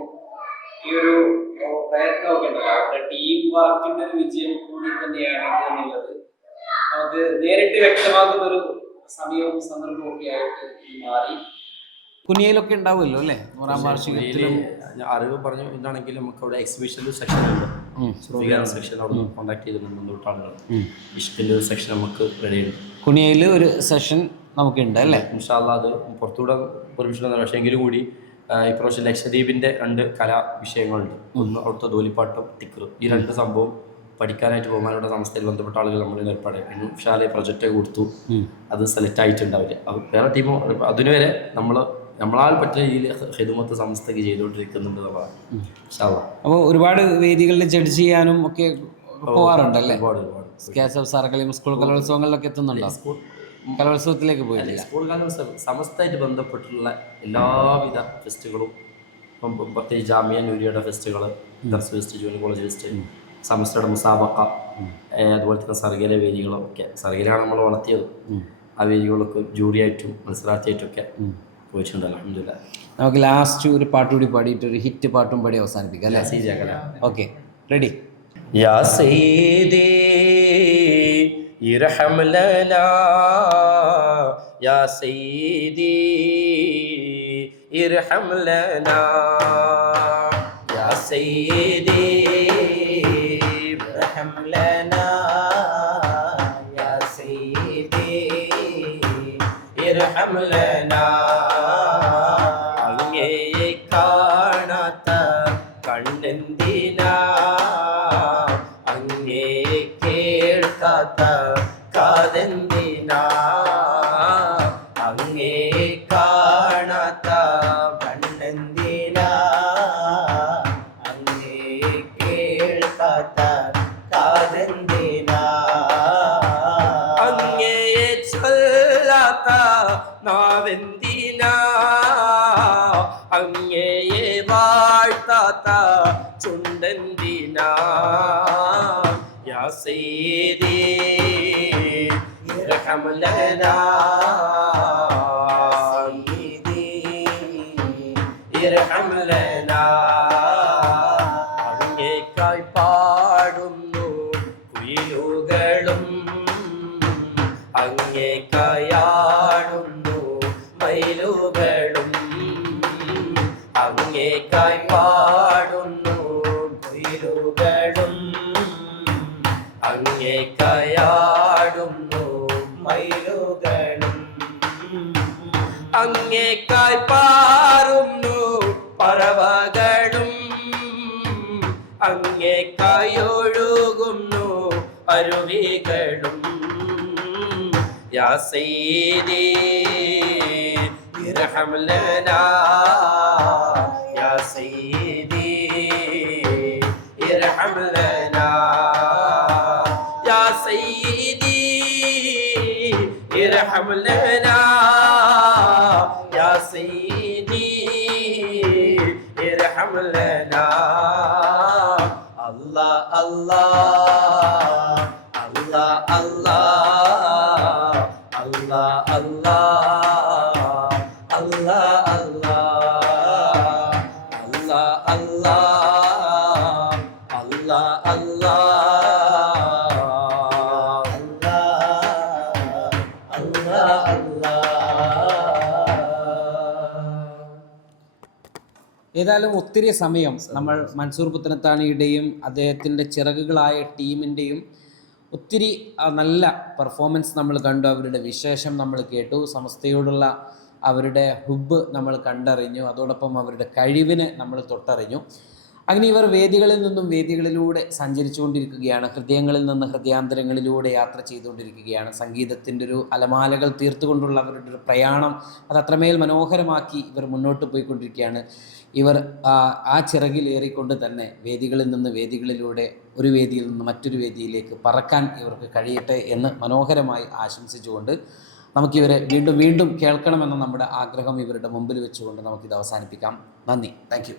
ഈ ഒരു പ്രയത്നമൊക്കെ ഉണ്ടല്ലോ, അവരുടെ ടീം വർക്കിന്റെ ഒരു വിജയം കൂടി തന്നെയാണ് ഇത് എന്നുള്ളത് നമുക്ക് നേരിട്ട് വ്യക്തമാക്കുന്ന ഒരു സമയവും സന്ദർഭവും ഒക്കെ ആയിട്ട് മാറി. കുനിയയിലൊക്കെ ഉണ്ടാവുമല്ലോ അല്ലേ 100ാം വാർഷികത്തിലും? അറിവ് പറഞ്ഞു ഇതാണെങ്കിൽ നമുക്ക് അവിടെ എക്സിബിഷനിൽ സെക്ഷൻ ഉണ്ട്, സെക്ഷൻ അവിടെ കോൺടാക്ട് ചെയ്തിട്ടുണ്ട് തൊട്ട് ആളുകൾ. ഇഷ്ടിൻ്റെ ഒരു സെക്ഷൻ നമുക്ക് റെഡി ഉണ്ട്. കുനിയയിൽ ഒരു സെഷൻ നമുക്കുണ്ട് അല്ലേ? ഇൻഷാല്ലാ അത് പുറത്തൂടെ പെർമിഷൻ തരാം. പക്ഷേ എങ്കിലും കൂടി ഇപ്രാവശ്യം ലക്ഷദ്വീപിൻ്റെ 2 കലാ വിഷയങ്ങളുണ്ട്. ഒന്ന് അവിടുത്തെ ധോലിപ്പാട്ടും തിക്കർ. ഈ 2 സംഭവം പഠിക്കാനായിട്ട് ബഹുമാനയുടെ സംസ്ഥയിൽ ബന്ധപ്പെട്ട ആളുകൾ നമ്മളിൽ ഏർപ്പാട് ഇൻഷാല്ല പ്രൊജക്റ്റ് കൊടുത്തു. അത് സെലക്ട് ആയിട്ടുണ്ടാവില്ല. അത് വേറെ ടീമോ അതിനു വരെ നമ്മളാൽ പറ്റിയ രീതിയിൽ ഹിദമത്ത് സംസ്ഥയ്ക്ക് ചെയ്തുകൊണ്ടിരിക്കുന്നുണ്ട് എന്നുള്ളതാണ്. ഇൻഷാല്ലാ. അപ്പോൾ ഒരുപാട് വേദികളിൽ ജഡ്ജ് ചെയ്യാനും ഒക്കെ പോകാറുണ്ടല്ലേ? ഒരുപാട് സാറക്കളിയും സ്കൂൾ കലോത്സവങ്ങളിലൊക്കെ എത്തുന്നുണ്ടോ? കലോത്സവത്തിലേക്ക് പോയിട്ടില്ല. സ്കൂൾ കലോത്സവം സമസ്തയായിട്ട് ബന്ധപ്പെട്ടുള്ള എല്ലാവിധ ഫെസ്റ്റുകളും, ഇപ്പം പ്രത്യേകിച്ച് ജാമിയ നൂരിയുടെ ഫെസ്റ്റുകൾ, ദർസ് ഫെസ്റ്റ്, ജൂനിയർ കോളേജ് ഫെസ്റ്റ്, സമസ്തയുടെ മുസാബക്ക, അതുപോലെ തന്നെ സർഗയിലെ വേദികളും ഒക്കെ. സർഗയിലാണ് നമ്മൾ വളർത്തിയത്. ആ വേദികളൊക്കെ ജൂറിയായിട്ടും മത്സരാർത്ഥിയായിട്ടൊക്കെ പോയിട്ടുണ്ട്. അൽഹംദുലില്ലാഹ്. നമുക്ക് ലാസ്റ്റ് ഒരു പാട്ട് കൂടി പാടിയിട്ട് ഒരു ഹിറ്റ് പാട്ടും പാടി അവസാനിപ്പിക്കാം അല്ലേ? Okay, ready? യാ സയ്യിദി ഇർഹം ലനാ, യാ സയ്യിദി ഇർഹം ലനാ, യാ സയ്യിദി ഇർഹം ലനാ, യാ സയ്യിദി ഇർഹം ലനാ. അങ്ങയെ കാണാത്ത കണ്ണെന്തിനാ, അങ്ങേ കേൾക്കാത്ത കാതെന്തിനാ, അങ്ങേ കാണാത്ത കണ്ണെന്തിനാ, അങ്ങേ കേൾക്കാത്ത കാതെന്തിനാ, അങ്ങയെ ചൊല്ലാത്ത നാവെന്തിനാ, അങ്ങയെ വാഴ്ത്താത്ത ചുണ്ടെന്തിനാ, യാ സയ്യിദി ഇർഹം ലനാ, സയ്യിദി ഇർഹം ലനാ. അങ്ങേക്കായി പാടുന്നു കുയിലുകളും, അങ്ങേക്കായാടുന്നു മയിലുകളും, അങ്ങേക്കായി പാടുന്നു കുയിലുകളും, അങ്ങേക്കായാടുന്നു മയിലുകളും, അങ്ങേക്കായി പാറുന്നു പറവകളും, അങ്ങേക്കായി ഒഴുകുന്നു അരുവികളും, യാ സയ്യിദി ഇർഹം ലനാ, യാ സയ്യിദി ഇർഹം ലനാ, യാ അല്ലാ അല്ലാ അല്ലാ അല്ലാ അല്ലാ അല്ലാ അല്ലാ അല്ലാ അല്ലാ അല്ലാ അല്ലാ അല്ലാ അല്ലാ. ഏതായാലും ഒത്തിരി സമയം നമ്മൾ മൻസൂർ പുത്തനത്താണിയുടെയും അദ്ദേഹത്തിൻ്റെ ചിറകുകളായ ടീമിൻ്റെയും ഒത്തിരി നല്ല പെർഫോമൻസ് നമ്മൾ കണ്ടു. അവരുടെ വിശേഷം നമ്മൾ കേട്ടു, സമസ്തയോടുള്ള അവരുടെ ഹുബ് നമ്മൾ കണ്ടറിഞ്ഞു, അതോടൊപ്പം അവരുടെ കഴിവിനെ നമ്മൾ തൊട്ടറിഞ്ഞു. അങ്ങനെ ഇവർ വേദികളിൽ നിന്നും വേദികളിലൂടെ സഞ്ചരിച്ചു കൊണ്ടിരിക്കുകയാണ്, ഹൃദയങ്ങളിൽ നിന്ന് ഹൃദയാന്തരങ്ങളിലൂടെ യാത്ര ചെയ്തുകൊണ്ടിരിക്കുകയാണ്. സംഗീതത്തിൻ്റെ ഒരു അലമാലകൾ തീർത്തുകൊണ്ടുള്ള അവരുടെ ഒരു പ്രയാണം അത് അത്രമേൽ മനോഹരമാക്കി ഇവർ മുന്നോട്ട് പോയിക്കൊണ്ടിരിക്കുകയാണ്. ഇവർ ആ ചിറകിലേറിക്കൊണ്ട് തന്നെ വേദികളിൽ നിന്ന് വേദികളിലൂടെ ഒരു വേദിയിൽ നിന്ന് മറ്റൊരു വേദിയിലേക്ക് പറക്കാൻ ഇവർക്ക് കഴിയട്ടെ എന്ന് മനോഹരമായി ആശംസിച്ചുകൊണ്ട് നമുക്കിവരെ വീണ്ടും വീണ്ടും കേൾക്കണമെന്ന നമ്മുടെ ആഗ്രഹം ഇവരുടെ മുമ്പിൽ വെച്ചുകൊണ്ട് നമുക്കിത് അവസാനിപ്പിക്കാം. നന്ദി. Thank you.